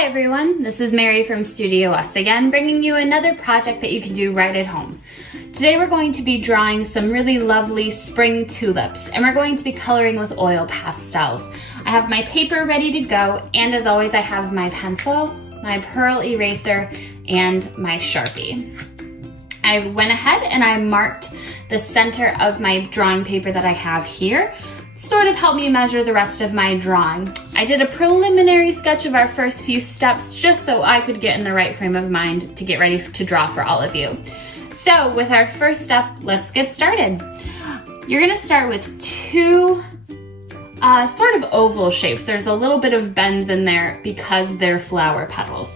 Hi everyone, this is Mary from StudioUs again, bringing you another project that you can do right at home. Today we're going to be drawing some really lovely spring tulips, and we're going to be coloring with oil pastels. I have my paper ready to go, and as always I have my pencil, my pearl eraser, and my Sharpie. I went ahead and I marked the center of my drawing paper that I have here, sort of help me measure the rest of my drawing. I did a preliminary sketch of our first few steps just so I could get in the right frame of mind to get ready to draw for all of you. So with our first step, let's get started. You're gonna start with two sort of oval shapes. There's a little bit of bends in there because they're flower petals.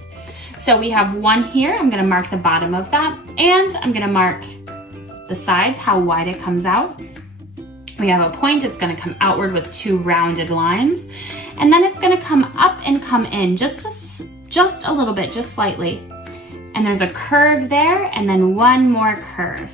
So we have one here, I'm gonna mark the bottom of that, and I'm gonna mark the sides, how wide it comes out. We have a point, it's gonna come outward with two rounded lines, and then it's gonna come up and come in just a little bit, just slightly. And there's a curve there, and then one more curve.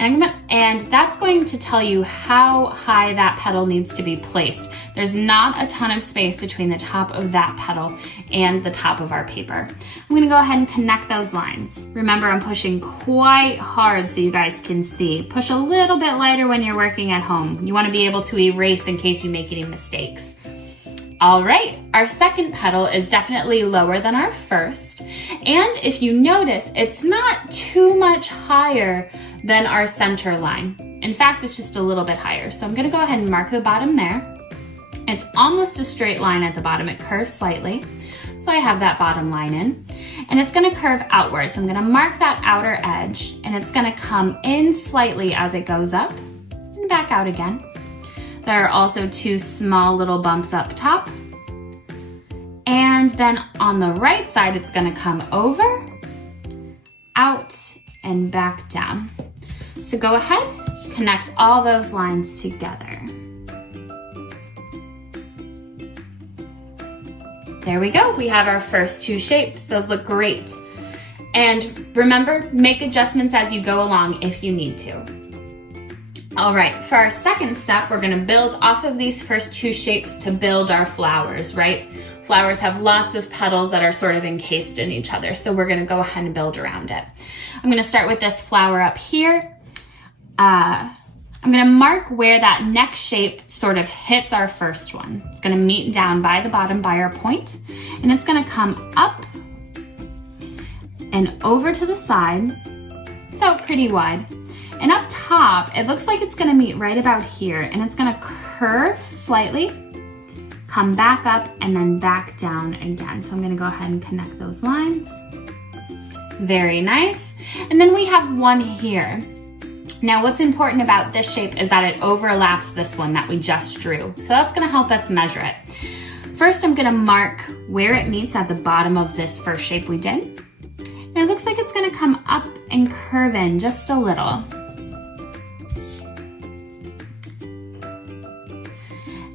And that's going to tell you how high that petal needs to be placed. There's not a ton of space between the top of that petal and the top of our paper. I'm gonna go ahead and connect those lines. Remember, I'm pushing quite hard so you guys can see. Push a little bit lighter when you're working at home. You wanna be able to erase in case you make any mistakes. All right, our second petal is definitely lower than our first. And if you notice, it's not too much higher than our center line. In fact, it's just a little bit higher. So I'm gonna go ahead and mark the bottom there. It's almost a straight line at the bottom. It curves slightly. So I have that bottom line in. And it's gonna curve outward. So I'm gonna mark that outer edge, and it's gonna come in slightly as it goes up and back out again. There are also two small little bumps up top. And then on the right side, it's gonna come over, out, and back down. So go ahead, connect all those lines together. There we go, we have our first two shapes. Those look great. And remember, make adjustments as you go along if you need to. All right, for our second step, we're gonna build off of these first two shapes to build our flowers, right? Flowers have lots of petals that are sort of encased in each other, so we're gonna go ahead and build around it. I'm gonna start with this flower up here. I'm gonna mark where that next shape sort of hits our first one. It's gonna meet down by the bottom by our point, and it's gonna come up and over to the side, so pretty wide. And up top, it looks like it's gonna meet right about here, and it's gonna curve slightly, come back up, and then back down again. So I'm gonna go ahead and connect those lines. Very nice. And then we have one here. Now what's important about this shape is that it overlaps this one that we just drew. So that's gonna help us measure it. First, I'm gonna mark where it meets at the bottom of this first shape we did. And it looks like it's gonna come up and curve in just a little.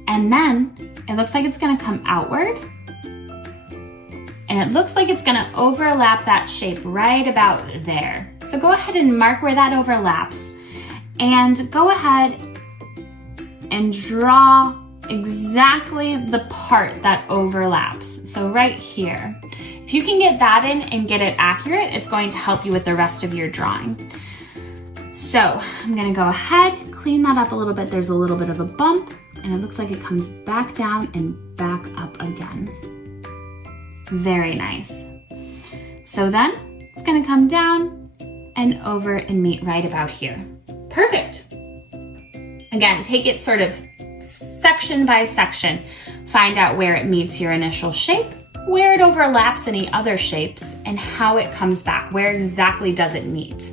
And then it looks like it's gonna come outward. And it looks like it's gonna overlap that shape right about there. So go ahead and mark where that overlaps. And go ahead and draw exactly the part that overlaps. So right here. If you can get that in and get it accurate, it's going to help you with the rest of your drawing. So I'm gonna go ahead, clean that up a little bit. There's a little bit of a bump, and it looks like it comes back down and back up again. Very nice. So then it's gonna come down and over and meet right about here. Perfect. Again, take it sort of section by section. Find out where it meets your initial shape, where it overlaps any other shapes, and how it comes back. Where exactly does it meet?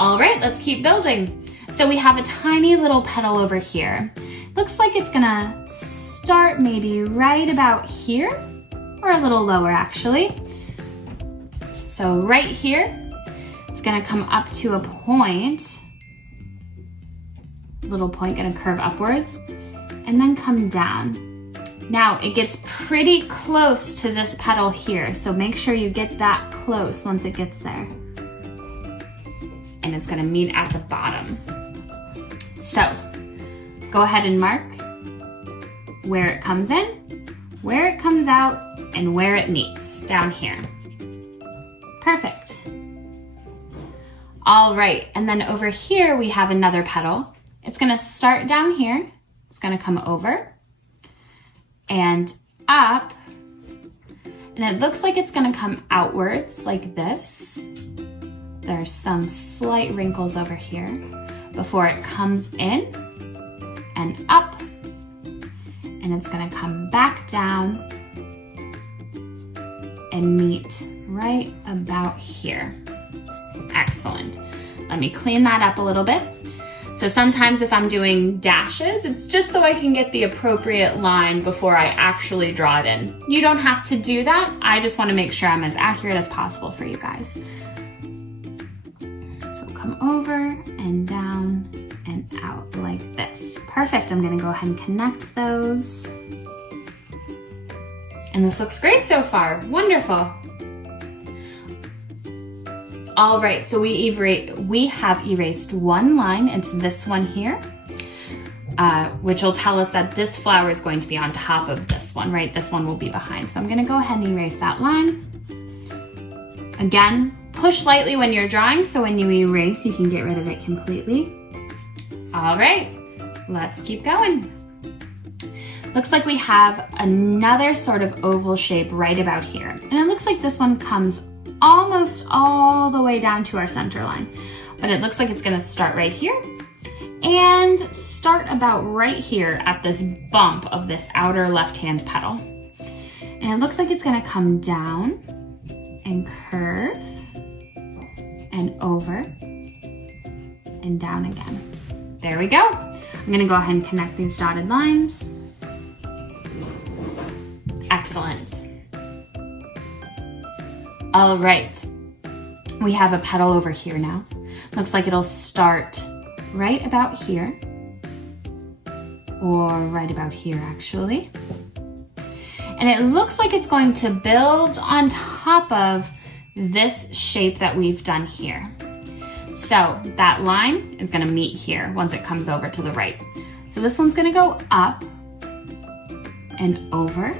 All right, let's keep building. So we have a tiny little petal over here. Looks like it's gonna start maybe right about here, or a little lower actually. So right here, it's gonna come up to a point, little point gonna curve upwards, and then come down. Now it gets pretty close to this petal here, so make sure you get that close once it gets there. And it's gonna meet at the bottom. So go ahead and mark where it comes in, where it comes out and where it meets down here. Perfect. All right, and then over here we have another petal. It's gonna start down here. It's gonna come over and up, and it looks like it's gonna come outwards like this. There's some slight wrinkles over here before it comes in and up, and it's gonna come back down and meet right about here. Excellent. Let me clean that up a little bit. So sometimes if I'm doing dashes, it's just so I can get the appropriate line before I actually draw it in. You don't have to do that. I just want to make sure I'm as accurate as possible for you guys. So come over and down and out like this. Perfect. I'm going to go ahead and connect those. And this looks great so far. Wonderful. All right, so we have erased one line. It's this one here, which will tell us that this flower is going to be on top of this one, right? This one will be behind. So I'm gonna go ahead and erase that line. Again, push lightly when you're drawing, so when you erase, you can get rid of it completely. All right, let's keep going. Looks like we have another sort of oval shape right about here. And it looks like this one comes almost all the way down to our center line, but it looks like it's gonna start right here and start about right here at this bump of this outer left-hand petal. And it looks like it's gonna come down and curve and over and down again. There we go. I'm gonna go ahead and connect these dotted lines. Excellent. All right, we have a petal over here now. Looks like it'll start right about here, or right about here actually. And it looks like it's going to build on top of this shape that we've done here. So that line is gonna meet here once it comes over to the right. So this one's gonna go up and over,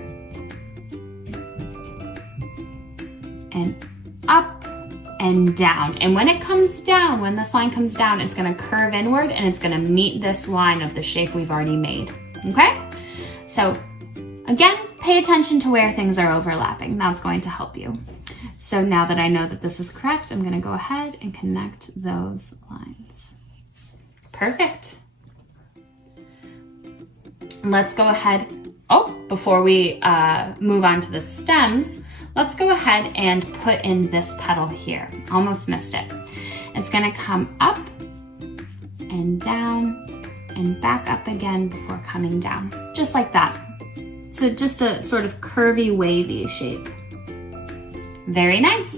and up and down. And when it comes down, when this line comes down, it's gonna curve inward and it's gonna meet this line of the shape we've already made, okay? So again, pay attention to where things are overlapping. That's going to help you. So now that I know that this is correct, I'm gonna go ahead and connect those lines. Perfect. Let's go ahead, before we move on to the stems, let's go ahead and put in this petal here. Almost missed it. It's gonna come up and down and back up again before coming down, just like that. So just a sort of curvy, wavy shape. Very nice.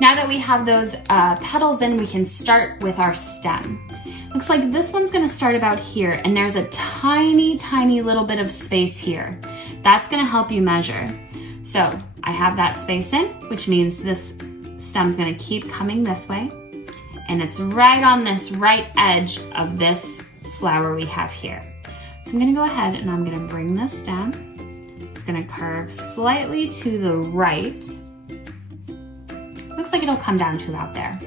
Now that we have those petals in, we can start with our stem. Looks like this one's gonna start about here, and there's a tiny, tiny little bit of space here. That's gonna help you measure. So I have that space in, which means this stem's gonna keep coming this way, and it's right on this right edge of this flower we have here. So I'm gonna go ahead and I'm gonna bring this down. It's gonna curve slightly to the right. Looks like it'll come down to about there.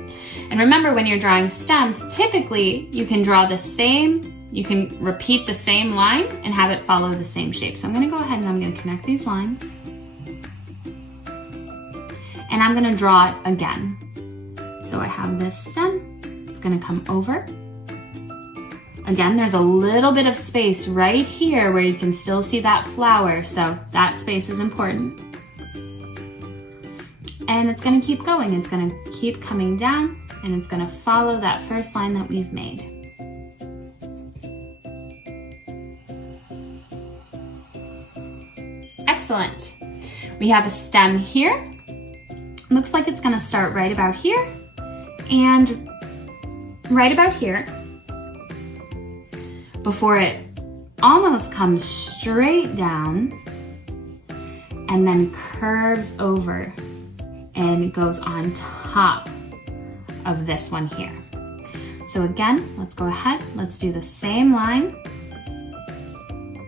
And remember, when you're drawing stems, typically you can draw the same, you can repeat the same line and have it follow the same shape. So I'm gonna go ahead and I'm gonna connect these lines. And I'm gonna draw it again. So I have this stem, it's gonna come over. Again, there's a little bit of space right here where you can still see that flower, so that space is important. And it's gonna keep going, it's gonna keep coming down, and it's gonna follow that first line that we've made. Excellent. We have a stem here. Looks like it's gonna start right about here and right about here before it almost comes straight down and then curves over and goes on top of this one here. So again, let's go ahead, let's do the same line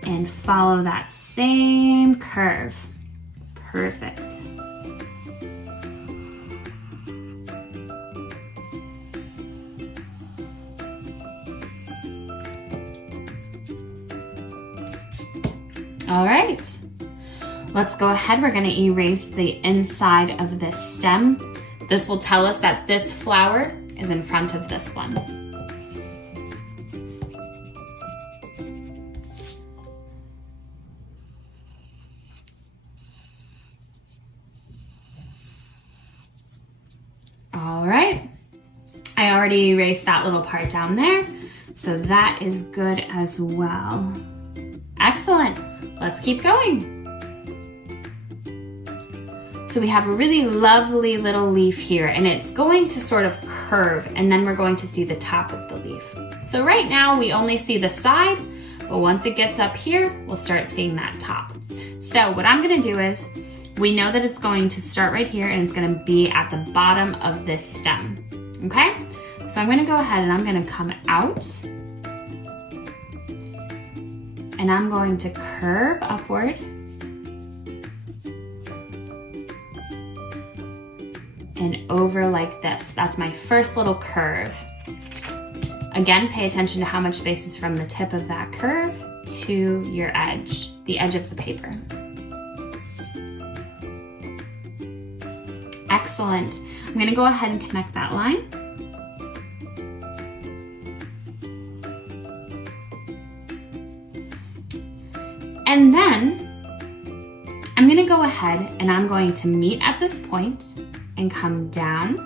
and follow that same curve. Perfect. All right, let's go ahead. We're gonna erase the inside of this stem. This will tell us that this flower is in front of this one. All right, I already erased that little part down there, so that is good as well. Excellent, let's keep going. So we have a really lovely little leaf here, and it's going to sort of curve, and then we're going to see the top of the leaf. So right now we only see the side, but once it gets up here, we'll start seeing that top. So what I'm gonna do is, we know that it's going to start right here and it's gonna be at the bottom of this stem, okay? So I'm gonna go ahead and I'm gonna come out, and I'm going to curve upward, and over like this. That's my first little curve. Again, pay attention to how much space is from the tip of that curve to your edge, the edge of the paper. Excellent. I'm gonna go ahead and connect that line. And then I'm gonna go ahead and I'm going to meet at this point and come down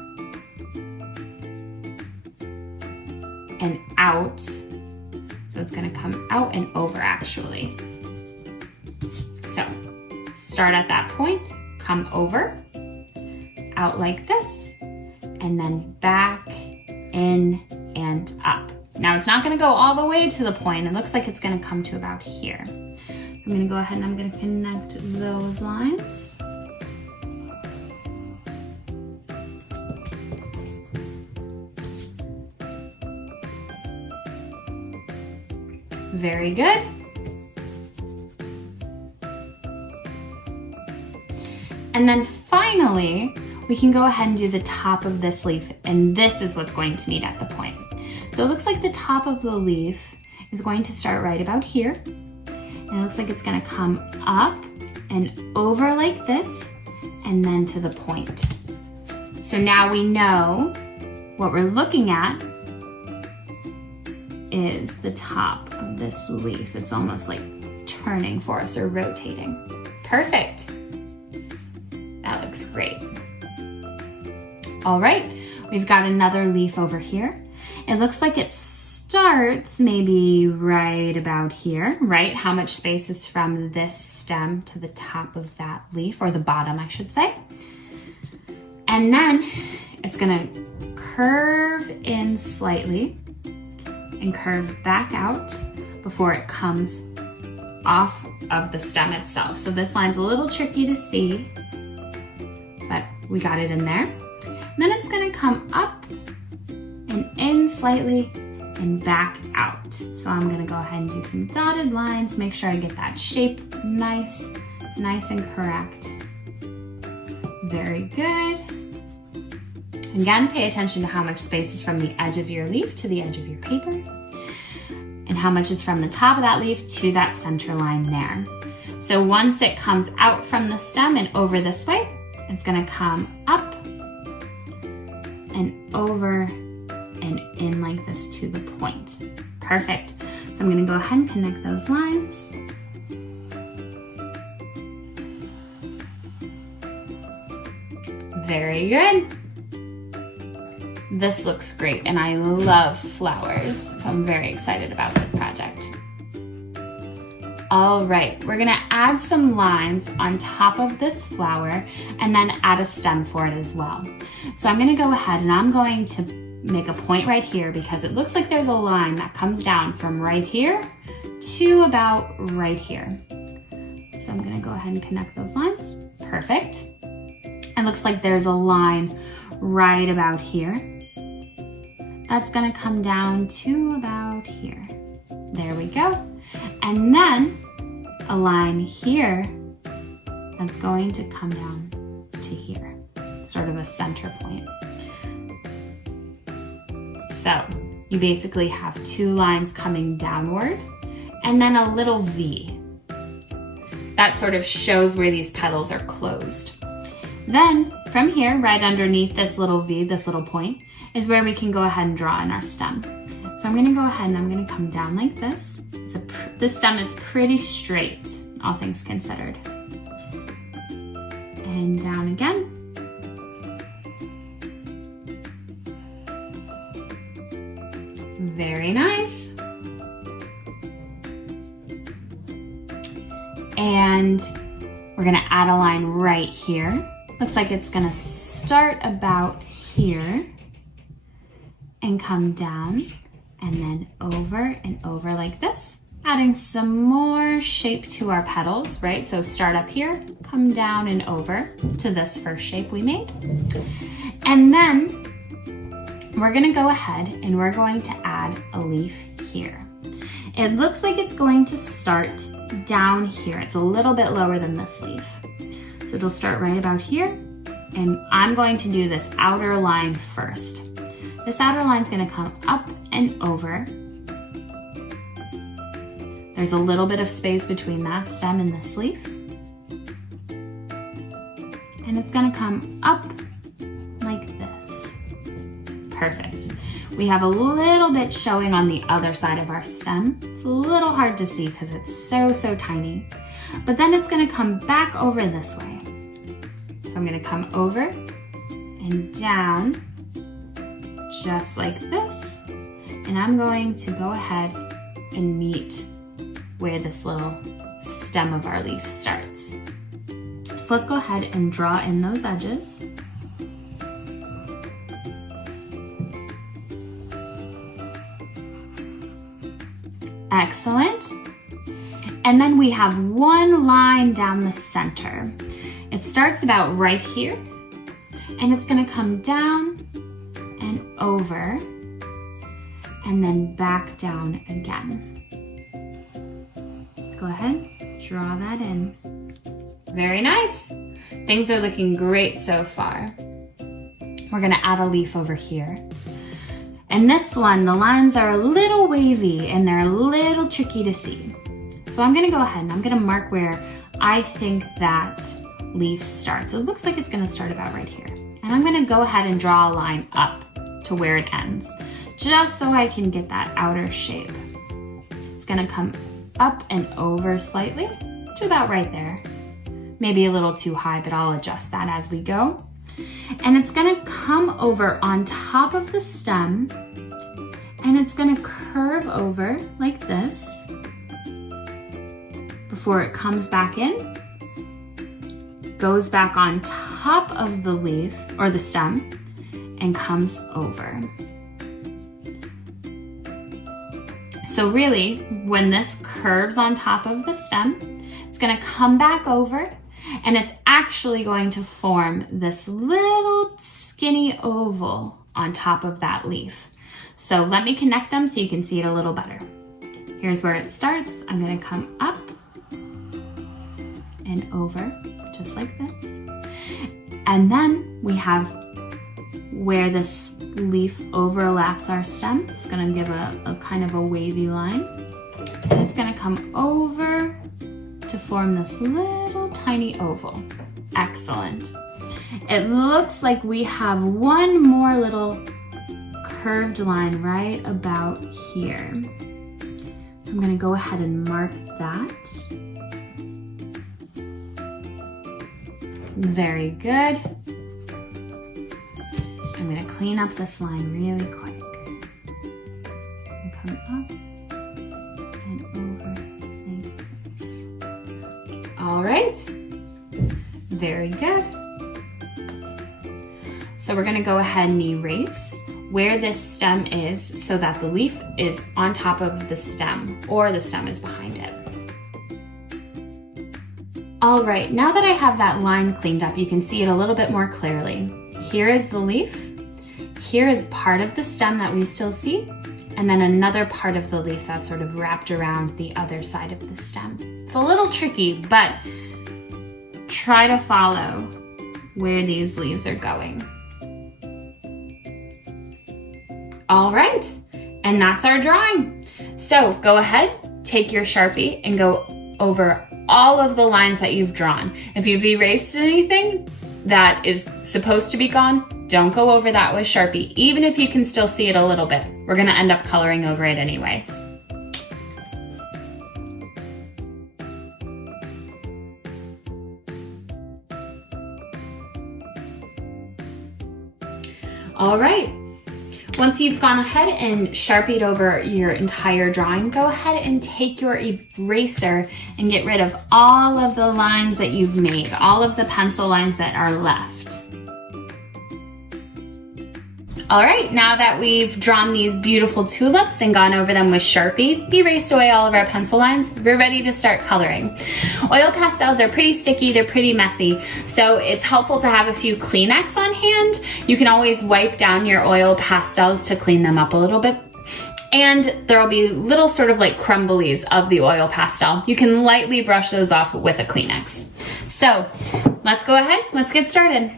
and out. So it's gonna come out and over actually. So start at that point, come over, out like this, and then back, in, and up. Now it's not gonna go all the way to the point. It looks like it's gonna come to about here. So I'm gonna go ahead and I'm gonna connect those lines. Very good. And then finally, we can go ahead and do the top of this leaf, and this is what's going to meet at the point. So it looks like the top of the leaf is going to start right about here. And it looks like it's gonna come up and over like this, and then to the point. So now we know what we're looking at is the top of this leaf. It's almost like turning for us or rotating. Perfect. That looks great. All right, we've got another leaf over here. It looks like it starts maybe right about here, right? How much space is from this stem to the top of that leaf, or the bottom, I should say. And then it's gonna curve in slightly and curve back out before it comes off of the stem itself. So this line's a little tricky to see, but we got it in there. And then it's gonna come up and in slightly and back out. So I'm gonna go ahead and do some dotted lines, make sure I get that shape nice and correct. Very good. Again, pay attention to how much space is from the edge of your leaf to the edge of your paper, and how much is from the top of that leaf to that center line there. So once it comes out from the stem and over this way, it's gonna come up and over and in like this to the point. Perfect. So I'm gonna go ahead and connect those lines. Very good. This looks great, and I love flowers, so I'm very excited about this project. All right, we're gonna add some lines on top of this flower and then add a stem for it as well. So I'm gonna go ahead and I'm going to make a point right here because it looks like there's a line that comes down from right here to about right here. So I'm gonna go ahead and connect those lines. Perfect. It looks like there's a line right about here. That's gonna come down to about here. There we go. And then a line here that's going to come down to here, sort of a center point. So you basically have two lines coming downward and then a little V. That sort of shows where these petals are closed. Then from here, right underneath this little V, this little point, is where we can go ahead and draw in our stem. So I'm gonna go ahead and I'm gonna come down like this. This stem is pretty straight, all things considered. And down again. Very nice. And we're gonna add a line right here. Looks like it's gonna start about here and come down and then over and over like this, adding some more shape to our petals, right? So start up here, come down and over to this first shape we made. And then we're gonna go ahead and we're going to add a leaf here. It looks like it's going to start down here. It's a little bit lower than this leaf. So it'll start right about here, and I'm going to do this outer line first. This outer line's gonna come up and over. There's a little bit of space between that stem and this leaf. And it's gonna come up like this. Perfect. We have a little bit showing on the other side of our stem. It's a little hard to see because it's so tiny. But then it's gonna come back over this way. So I'm gonna come over and down just like this. And I'm going to go ahead and meet where this little stem of our leaf starts. So let's go ahead and draw in those edges. Excellent. And then we have one line down the center. It starts about right here, and it's gonna come down and over, and then back down again. Go ahead, draw that in. Very nice. Things are looking great so far. We're gonna add a leaf over here. And this one, the lines are a little wavy and they're a little tricky to see. So I'm gonna go ahead and I'm gonna mark where I think that leaf starts. It looks like it's gonna start about right here. And I'm gonna go ahead and draw a line up to where it ends, just so I can get that outer shape. It's gonna come up and over slightly to about right there. Maybe a little too high, but I'll adjust that as we go. And it's gonna come over on top of the stem, and it's gonna curve over like this before it comes back in, goes back on top of the leaf or the stem, and comes over. So really, when this curves on top of the stem, it's gonna come back over, and it's actually going to form this little skinny oval on top of that leaf. So let me connect them so you can see it a little better. Here's where it starts. I'm gonna come up and over, just like this. And then we have where this leaf overlaps our stem. It's gonna give a kind of a wavy line. And it's gonna come over to form this little tiny oval. Excellent. It looks like we have one more little curved line right about here. So I'm gonna go ahead and mark that. Very good. I'm gonna clean up this line really quick. And come up and over like this. All right, very good. So we're gonna go ahead and erase where this stem is so that the leaf is on top of the stem or the stem is behind it. All right, now that I have that line cleaned up, you can see it a little bit more clearly. Here is the leaf. Here is part of the stem that we still see, and then another part of the leaf that's sort of wrapped around the other side of the stem. It's a little tricky, but try to follow where these leaves are going. All right, and that's our drawing. So go ahead, take your Sharpie and go over all of the lines that you've drawn. If you've erased anything that is supposed to be gone, don't go over that with Sharpie, even if you can still see it a little bit. We're gonna end up coloring over it anyways. All right, once you've gone ahead and Sharpied over your entire drawing, go ahead and take your eraser and get rid of all of the lines that you've made, all of the pencil lines that are left. All right, now that we've drawn these beautiful tulips and gone over them with Sharpie, erased away all of our pencil lines, we're ready to start coloring. Oil pastels are pretty sticky, they're pretty messy, so it's helpful to have a few Kleenex on hand. You can always wipe down your oil pastels to clean them up a little bit. And there'll be little sort of like crumblies of the oil pastel. You can lightly brush those off with a Kleenex. So let's go ahead, let's get started.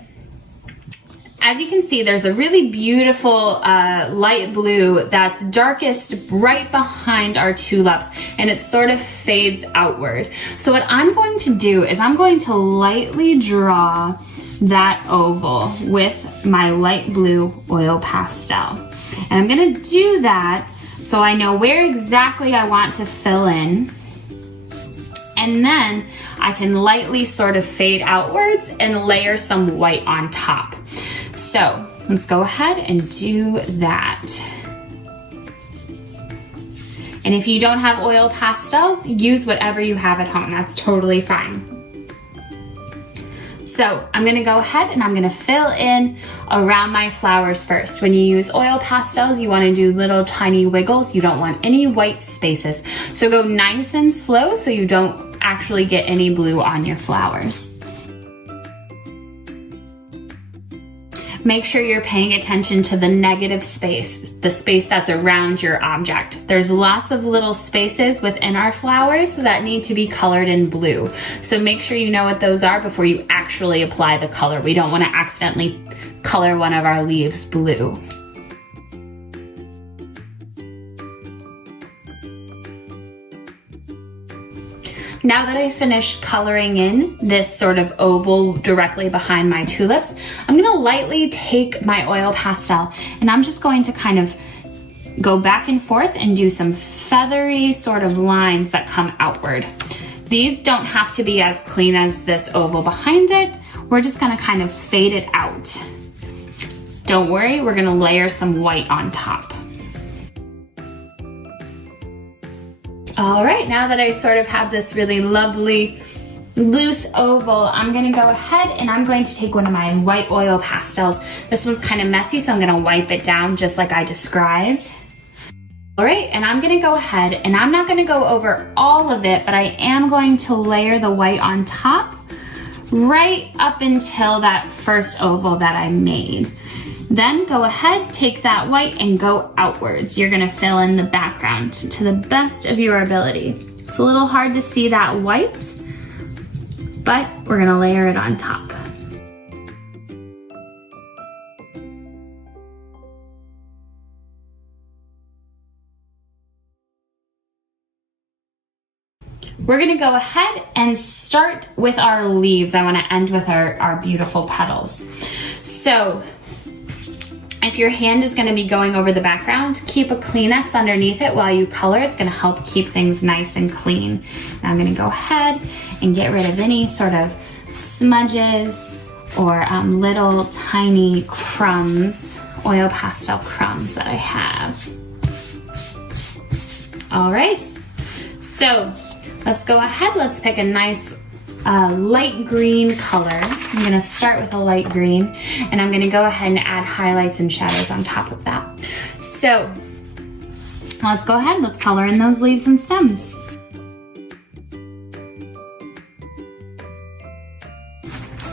As you can see, there's a really beautiful light blue that's darkest right behind our tulips, and it sort of fades outward. So what I'm going to do is I'm going to lightly draw that oval with my light blue oil pastel. And I'm gonna do that so I know where exactly I want to fill in. And then I can lightly sort of fade outwards and layer some white on top. So let's go ahead and do that. And if you don't have oil pastels, use whatever you have at home. That's totally fine. So I'm gonna go ahead and I'm gonna fill in around my flowers first. When you use oil pastels, you wanna do little tiny wiggles. You don't want any white spaces. So go nice and slow so you don't actually get any blue on your flowers. Make sure you're paying attention to the negative space, the space that's around your object. There's lots of little spaces within our flowers that need to be colored in blue. So make sure you know what those are before you actually apply the color. We don't want to accidentally color one of our leaves blue. Now that I finished coloring in this sort of oval directly behind my tulips, I'm gonna lightly take my oil pastel and I'm just going to kind of go back and forth and do some feathery sort of lines that come outward. These don't have to be as clean as this oval behind it. We're just gonna kind of fade it out. Don't worry, we're gonna layer some white on top. All right, now that I sort of have this really lovely loose oval, I'm gonna go ahead and I'm going to take one of my white oil pastels. This one's kind of messy, so I'm gonna wipe it down just like I described. All right, and I'm gonna go ahead and I'm not gonna go over all of it, but I am going to layer the white on top right up until that first oval that I made. Then go ahead, take that white and go outwards. You're gonna fill in the background to the best of your ability. It's a little hard to see that white, but we're gonna layer it on top. We're gonna go ahead and start with our leaves. I wanna end with our beautiful petals. So, if your hand is gonna be going over the background, keep a Kleenex underneath it while you color. It's gonna help keep things nice and clean. Now I'm gonna go ahead and get rid of any sort of smudges or little tiny crumbs, oil pastel crumbs that I have. All right, so let's go ahead, let's pick a nice light green color. I'm gonna start with a light green and I'm gonna go ahead and add highlights and shadows on top of that. So let's go ahead, let's color in those leaves and stems.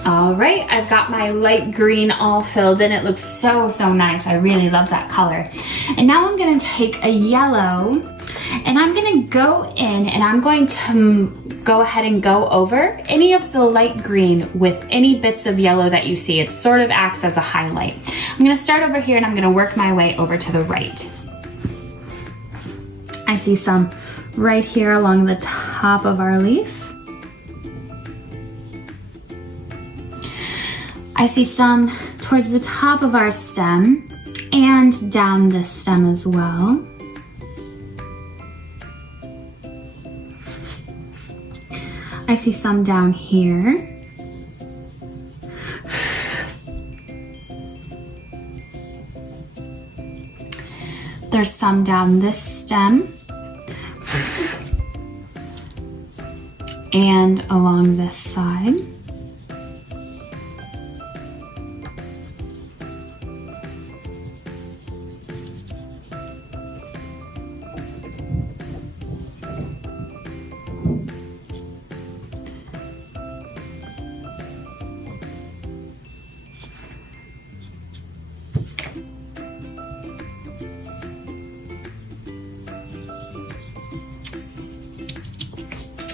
All right, I've got my light green all filled in. It looks so, so nice. I really love that color. And now I'm gonna take a yellow and I'm gonna go in and I'm going to go ahead and go over any of the light green with any bits of yellow that you see. It sort of acts as a highlight. I'm gonna start over here and I'm gonna work my way over to the right. I see some right here along the top of our leaf. I see some towards the top of our stem and down this stem as well. I see some down here. There's some down this stem and along this side.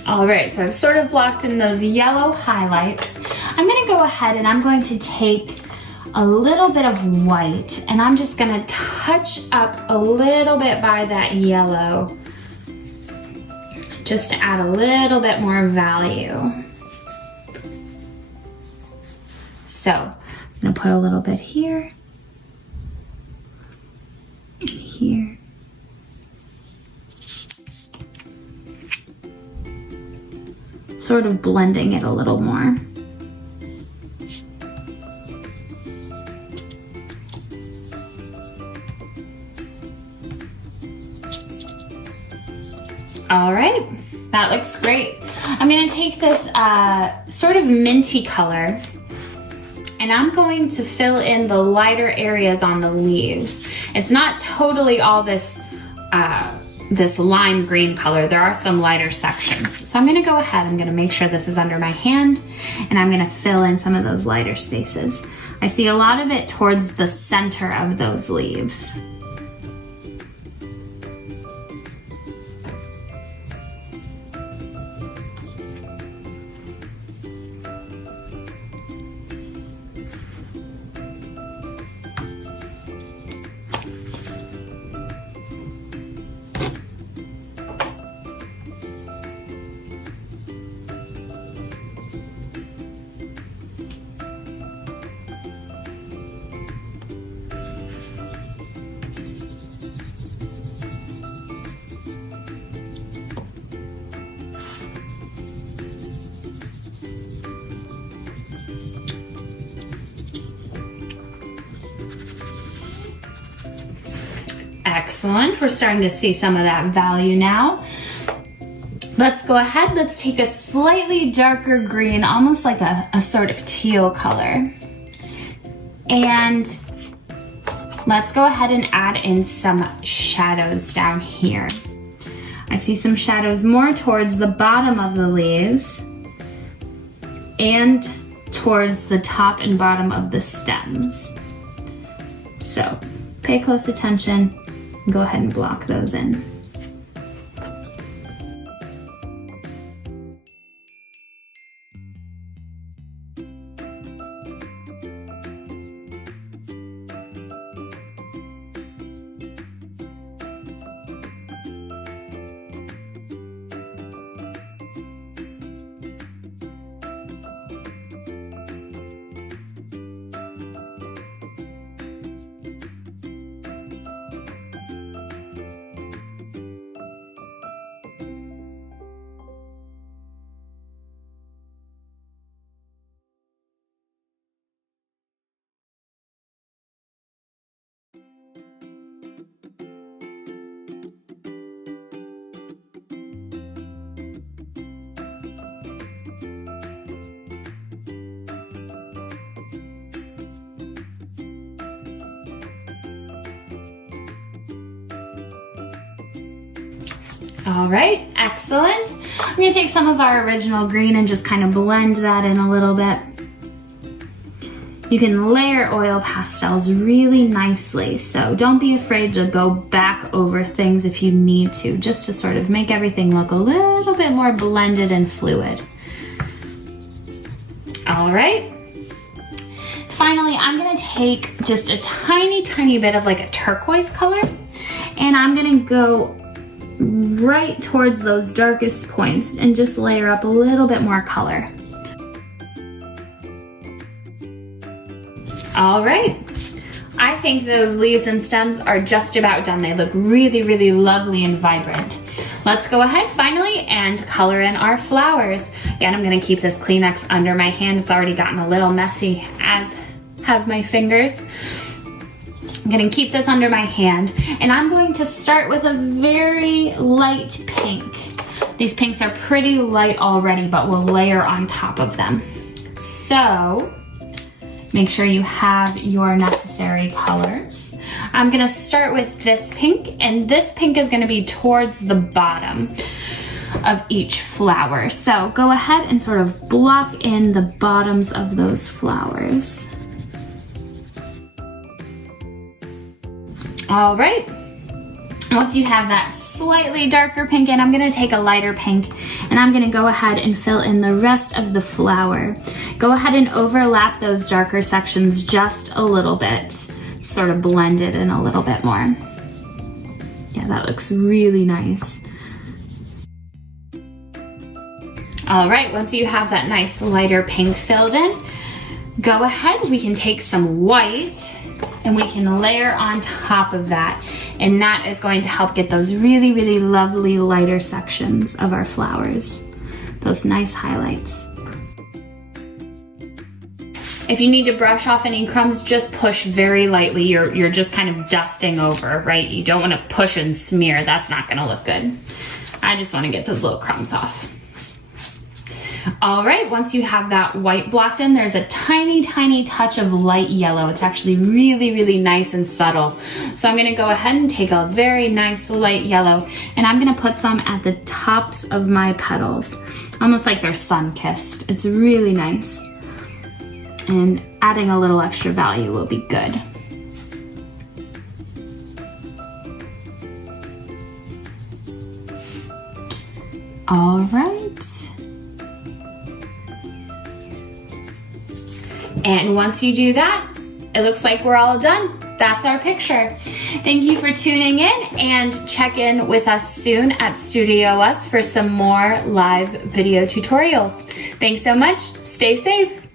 All right, so I've sort of blocked in those yellow highlights. I'm gonna go ahead and I'm going to take a little bit of white and I'm just gonna touch up a little bit by that yellow just to add a little bit more value. So I'm gonna put a little bit here, and here. Sort of blending it a little more. All right, that looks great. I'm gonna take this sort of minty color and I'm going to fill in the lighter areas on the leaves. It's not totally all this this lime green color. There are some lighter sections. So I'm gonna go ahead, I'm gonna make sure this is under my hand and I'm gonna fill in some of those lighter spaces. I see a lot of it towards the center of those leaves. Excellent, we're starting to see some of that value now. Let's go ahead, let's take a slightly darker green, almost like a sort of teal color. And let's go ahead and add in some shadows down here. I see some shadows more towards the bottom of the leaves and towards the top and bottom of the stems. So pay close attention and go ahead and block those in. All right, excellent. I'm gonna take some of our original green and just kind of blend that in a little bit. You can layer oil pastels really nicely, so don't be afraid to go back over things if you need to, just to sort of make everything look a little bit more blended and fluid. All right. Finally, I'm gonna take just a tiny bit of like a turquoise color, and I'm gonna go right towards those darkest points and just layer up a little bit more color. All right, I think those leaves and stems are just about done. They look really lovely and vibrant. Let's go ahead finally and color in our flowers. Again, I'm gonna keep this Kleenex under my hand. It's already gotten a little messy, as have my fingers. I'm gonna keep this under my hand, and I'm going to start with a very light pink. These pinks are pretty light already, but we'll layer on top of them. So, make sure you have your necessary colors. I'm gonna start with this pink, and this pink is gonna be towards the bottom of each flower. So go ahead and sort of block in the bottoms of those flowers. All right, once you have that slightly darker pink in, I'm gonna take a lighter pink and I'm gonna go ahead and fill in the rest of the flower. Go ahead and overlap those darker sections just a little bit, sort of blend it in a little bit more. Yeah, that looks really nice. All right, once you have that nice lighter pink filled in, go ahead, we can take some white and we can layer on top of that. And that is going to help get those really lovely lighter sections of our flowers. Those nice highlights. If you need to brush off any crumbs, just push very lightly. You're just kind of dusting over, right? You don't want to push and smear. That's not gonna look good. I just want to get those little crumbs off. All right, once you have that white blocked in, there's a tiny touch of light yellow. It's actually really nice and subtle. So I'm gonna go ahead and take a very nice light yellow, and I'm gonna put some at the tops of my petals, almost like they're sun-kissed. It's really nice. And adding a little extra value will be good. All right. And once you do that, it looks like we're all done. That's our picture. Thank you for tuning in, and check in with us soon at StudioUs for some more live video tutorials. Thanks so much. Stay safe.